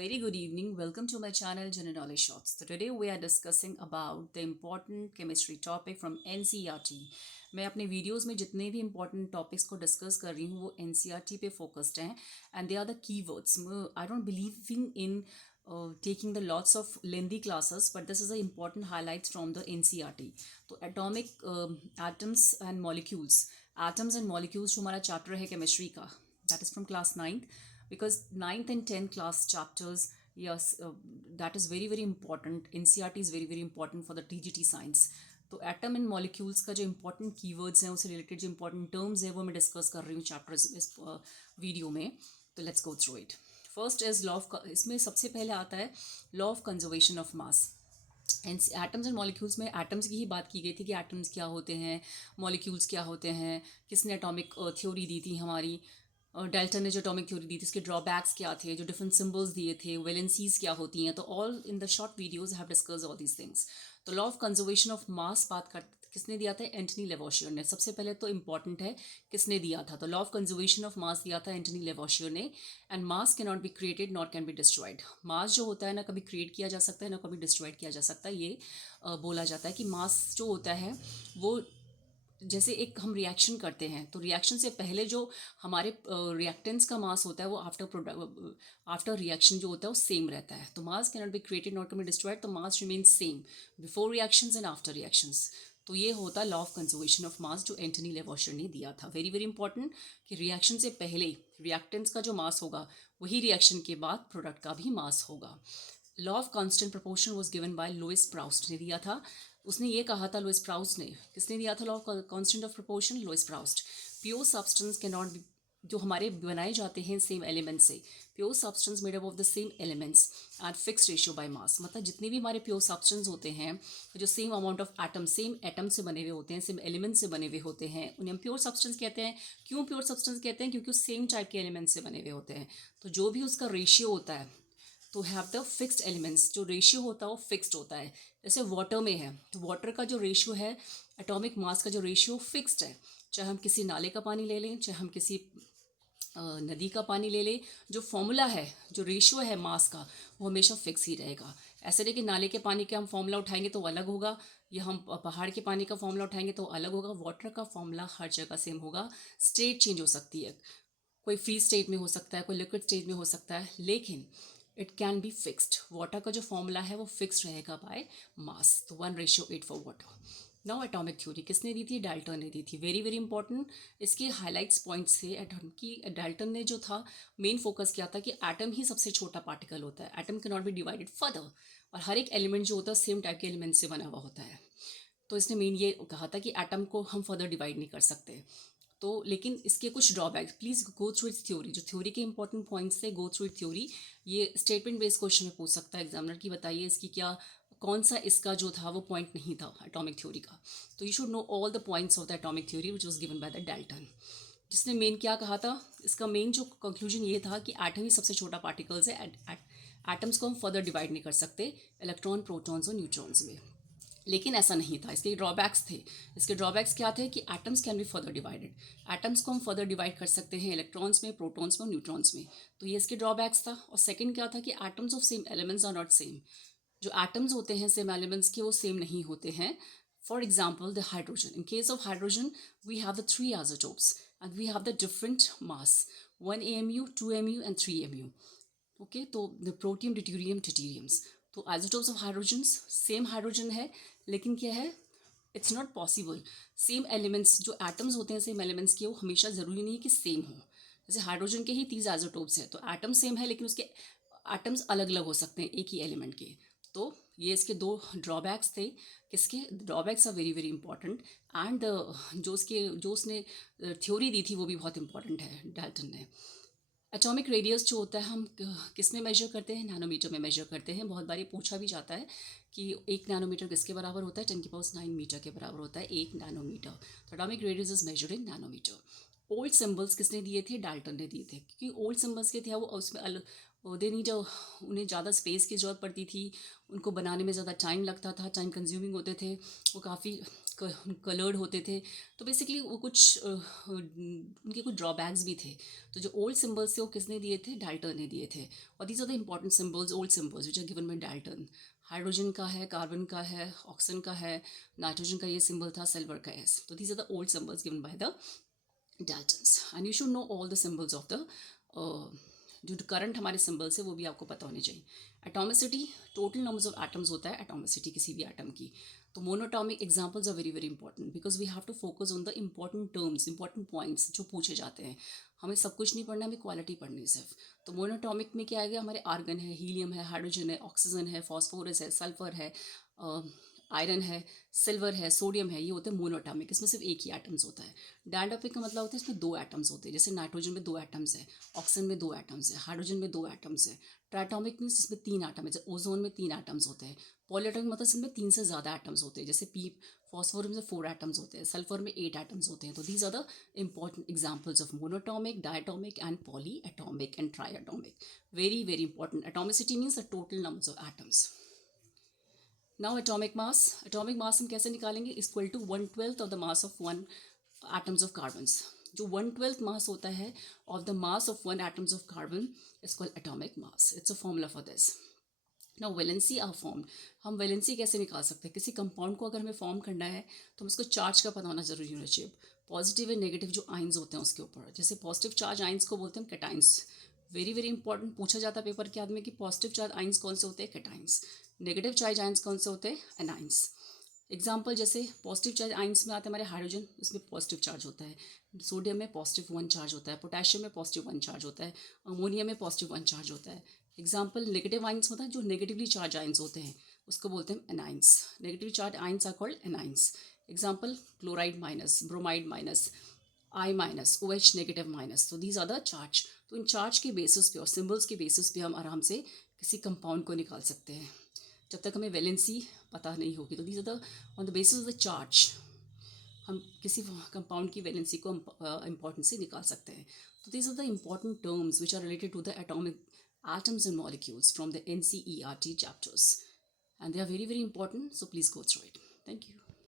very good evening. Welcome to my channel General Knowledge Shots. So today we are discussing about the important chemistry topic from NCERT. मैं अपने videos में जितने भी important topics को discuss कर रही हूँ वो NCERT पे focused हैं and they are the keywords. I don't believe in taking the lots of lengthy classes, but this is the important highlights from the NCERT. तो atomic atoms and molecules जो हमारा chapter है chemistry का, that is from class 9th. Because 9th and 10th class chapters, yes, that is very important. NCERT is very important for the TGT science. तो atom and molecules का जो important keywords हैं उससे related जो important terms है वो मैं discuss कर रही हूँ चैप्टर्स इस वीडियो में. तो let's go through it. First is law of, इसमें सबसे पहले आता है law of conservation of mass. And atoms and molecules में एटम्स की ही बात की गई थी कि एटम्स क्या होते हैं, मॉलिक्यूल्स क्या होते हैं, किसने एटॉमिक थ्योरी दी थी हमारी. डेल्टन ने जो एटॉमिक थ्योरी दी थी उसके ड्रॉबैक्स क्या थे, जो डिफरेंट सिंबल्स दिए थे, वैलेंसीज क्या होती हैं. तो all in the short videos have discuss all these things. तो law of conservation of mass बात कर किसने दिया था, एंटनी लेवोशियर ने. सबसे पहले तो इंपॉर्टेंट है किसने दिया था. तो law of conservation of mass दिया था एंटनी लेवोशियर ने. And mass can not be created not can be destroyed. Mass जो होता है ना कभी क्रिएट किया जा सकता है ना कभी डिस्ट्रॉयड किया जा सकता है. ये बोला जाता है कि मास जो होता है वो जैसे एक हम रिएक्शन करते हैं तो रिएक्शन से पहले जो हमारे रिएक्टेंट्स का मास होता है वो आफ्टर रिएक्शन जो होता है वो सेम रहता है. तो mass can not be created not can be destroyed. तो mass remain same before reactions and after reactions. तो ये होता है law of conservation of mass जो एंटनी लेवोशियर ने दिया था. वेरी इंपॉर्टेंट कि रिएक्शन से पहले रिएक्टेंट्स का जो मास होगा वही रिएक्शन के बाद प्रोडक्ट का भी मास होगा. Law of constant proportion was given by Louis Proust ने दिया था. उसने ये कहा था लुइस प्राउस्ट ने, किसने दिया था law of constant of proportion, Louis Proust. Pure substance can not be, जो हमारे बनाए जाते हैं सेम एलिमेंट से, pure substance made up of the same elements at fix ratio by mass. मतलब जितने भी हमारे प्योर सब्सटेंस होते हैं जो same amount of atom same atom से बने हुए होते हैं, सेम एलिमेंट से बने हुए होते हैं, उन्हें हम प्योर सब्सटेंस कहते हैं. क्यों प्योर सब्सटेंस कहते हैं, क्योंकि सेम टाइप के एलिमेंट से बने हुए होते हैं. तो जो भी उसका रेशियो होता है तो हैव द फिक्स्ड एलिमेंट्स, जो रेशियो होता है वो फिक्स्ड होता है. जैसे वाटर में है तो वाटर का जो रेशियो है, एटॉमिक मास का जो रेशियो फिक्स्ड है. चाहे हम किसी नाले का पानी ले लें, चाहे हम किसी नदी का पानी ले लें, जो फॉर्मूला है, जो रेशियो है मास का वो हमेशा फिक्स ही रहेगा. ऐसे नहीं कि नाले के पानी का हम फॉर्मूला उठाएंगे तो अलग होगा, या हम पहाड़ के पानी का फॉर्मूला उठाएंगे तो अलग होगा. वाटर का फॉर्मूला हर जगह सेम होगा. स्टेट चेंज हो सकती है, कोई फ्री स्टेट में हो सकता है, कोई लिक्विड स्टेट में हो सकता है, लेकिन it can be fixed. Water का जो फॉर्मूला है वो फिक्स्ड रहेगा बाय मास. तो 1:8 for water. Now atomic theory किसने दी थी, डाल्टन ने दी थी. Very important. इसके हाईलाइट्स पॉइंट्स से कि डाल्टन ने जो था मेन फोकस किया था कि एटम ही सबसे छोटा पार्टिकल होता है. Atom can not B divided further. और हर एक एलिमेंट जो होता है सेम टाइप के एलिमेंट से बना हुआ होता है. तो इसने मेन ये कहा था कि एटम को हम फर्दर डिवाइड नहीं कर सकते. तो लेकिन इसके कुछ drawbacks, please go through it's theory. जो थ्योरी के इंपॉर्टेंट पॉइंट्स थे, गो थ्रू इट थ्योरी. ये स्टेटमेंट बेस्ड क्वेश्चन में पूछ सकता है एग्जामिनर की बताइए इसकी क्या, कौन सा इसका जो था वो पॉइंट नहीं था एटॉमिक थ्योरी का. तो you should know all the points of the atomic theory which was given by the Dalton. जिसने मेन क्या कहा था, इसका मेन जो कंक्लूजन ये था कि एटम ही सबसे छोटा पार्टिकल्स है. एटम्स को हम फर्दर डिवाइड नहीं कर सकते इलेक्ट्रॉन, प्रोटॉन्स और न्यूट्रॉन्स में. लेकिन ऐसा नहीं था, इसके ड्रॉबैक्स थे. इसके ड्रॉबैक्स क्या थे कि atoms can be further divided. Atoms को हम फर्दर डिवाइड कर सकते हैं इलेक्ट्रॉन्स में, प्रोटॉन्स में और न्यूट्रॉन्स में. तो ये इसके ड्रॉबैक्स था. और सेकंड क्या था कि atoms of same elements are not same. जो एटम्स होते हैं सेम एलिमेंट्स के वो सेम नहीं होते हैं. For example the hydrogen. In case of hydrogen we have the 3 isotopes and we have the different mass, 1 AMU, 2 AMU and 3 AMU. Okay, तो the protium, deuterium, tritiums. तो isotopes of hydrogens same hydrogen है, लेकिन क्या है, it's not possible. Same elements जो atoms होते हैं same elements के, वो हमेशा ज़रूरी नहीं है कि सेम हो. जैसे हाइड्रोजन के ही 30 आइसोटोप्स हैं तो एटम सेम है लेकिन उसके एटम्स अलग अलग हो सकते हैं एक ही एलिमेंट के. तो ये इसके 2 ड्रॉबैक्स थे. किसके drawbacks are very important. And जो उसने थ्योरी दी थी वो भी बहुत इंपॉर्टेंट है डाल्टन ने. एटॉमिक रेडियस जो होता है हम किस में मेजर करते हैं, नैनोमीटर में मेजर करते हैं. बहुत बार ये पूछा भी जाता है कि 1 नैनोमीटर किसके बराबर होता है, 10⁹ मीटर के बराबर होता है 1 नैनोमीटर. तो atomic radius is measured in nanometre. Old symbols किसने दिए थे, डाल्टन ने दिए थे. क्योंकि ओल्ड सिंबल्स के थे वो उसमें दे नीड, उन्हें ज़्यादा स्पेस की ज़रूरत पड़ती थी, उनको बनाने में ज़्यादा टाइम लगता था, टाइम कंज्यूमिंग होते थे, वो काफ़ी कलर्ड होते थे, तो बेसिकली वो कुछ उनके कुछ ड्रॉबैक्स भी थे। तो जो ओल्ड सिम्बल्स थे वो किसने दिए थे, डाल्टन ने दिए थे। और these are the important symbols, old symbols which are given by Dalton. Hydrogen का है, कार्बन का है, ऑक्सीजन का है, नाइट्रोजन का ये सिंबल था, सिल्वर का एस। तो these are the old symbols given by the Daltons. And you should know all the symbols of the जो करंट हमारे सिम्बल्स है वो भी आपको पता होने चाहिए। Atomicity, total numbers of atoms होता है एटॉमिसिटी किसी भी एटम की। तो monoatomic examples are very very important because we have to focus on the important terms, important points जो पूछे जाते हैं। हमें सब कुछ नहीं पढ़ना, हमें क्वालिटी पढ़नी है सिर्फ। तो मोनोटॉमिक में क्या आएगा, हमारे आर्गन है, हीलियम है, हाइड्रोजन है, ऑक्सीजन है, फॉस्फोरस है, सल्फर है, आयरन है, सिल्वर है, सोडियम है, ये होते हैं मोनोटॉमिक। इसमें सिर्फ एक ही एटम्स होता है। डायटॉमिक का मतलब होता है इसमें दो एटम्स होते हैं, जैसे नाइट्रोजन में दो एटम्स है, ऑक्सीजन में दो एटम्स है, हाइड्रोजन में दो एटम्स है। ट्राइटॉमिक मीन्स इसमें तीन एटम है, जैसे ओजोन में तीन एटम्स होते हैं। पॉलीएटॉमिक मतलब इसमें तीन से ज़्यादा एटम्स होते हैं, जैसे पी फॉस्फोरस में 4 एटम्स होते हैं, सल्फर में 8 एटम्स होते हैं। तो these are the important examples of monoatomic, diatomic and polyatomic and triatomic. Very very important. Atomicity means the total numbers of atoms. Now atomic mass, atomic mass हम कैसे निकालेंगे, equal to 1/12 of the mass of one atoms of carbons. जो 1/12 mass होता है of the mass of one atoms of carbon is called atomic mass. It's a formula for this. Now valency are formed. हम valency कैसे निकाल सकते हैं, किसी compound को अगर हमें फॉर्म करना है तो हम उसको चार्ज का पता होना जरूरी होना चाहिए। पॉजिटिव एंड नेगेटिव जो आइंस होते हैं उसके ऊपर, जैसे पॉजिटिव चार्ज आइंस को बोलते हैं कैटाइंस। वेरी वेरी इंपॉर्टेंट, पूछा जाता है पेपर के आदमी कि पॉजिटिव चार्ज आइंस कौन से होते हैं, कैटाइंस। नेगेटिव चार्ज आइंस कौन से होते हैं, एनाइंस। एग्जाम्पल जैसे पॉजिटिव चार्ज आइंस में आते हैं हमारे हाइड्रोजन, इसमें पॉजिटिव चार्ज होता है। सोडियम में पॉजिटिव 1 चार्ज होता है, पोटेशियम में पॉजिटिव 1 चार्ज होता है, अमोनिया में पॉजिटिव 1 चार्ज होता है। एग्जाम्पल नेगेटिव आइंस होता है, जो नेगेटिवली चार्ज आइंस होते हैं उसको बोलते हैं anions. Negative charge ions are called anions. Example chloride minus, bromide minus, I minus, O H negative minus. तो दीज आर द चार्ज। तो इन चार्ज के बेसिस पे और सिम्बल्स के बेसिस पे हम आराम से किसी कंपाउंड को निकाल सकते हैं, जब तक हमें वैलेंसी पता नहीं होगी। तो these are the on the basis of the charge हम किसी कंपाउंड की वैलेंसी को इंपॉर्टेंस से निकाल सकते हैं। तो these are the important terms which are related to the atomic atoms and molecules from the NCERT chapters, and they are very very important, so please go through it. Thank you.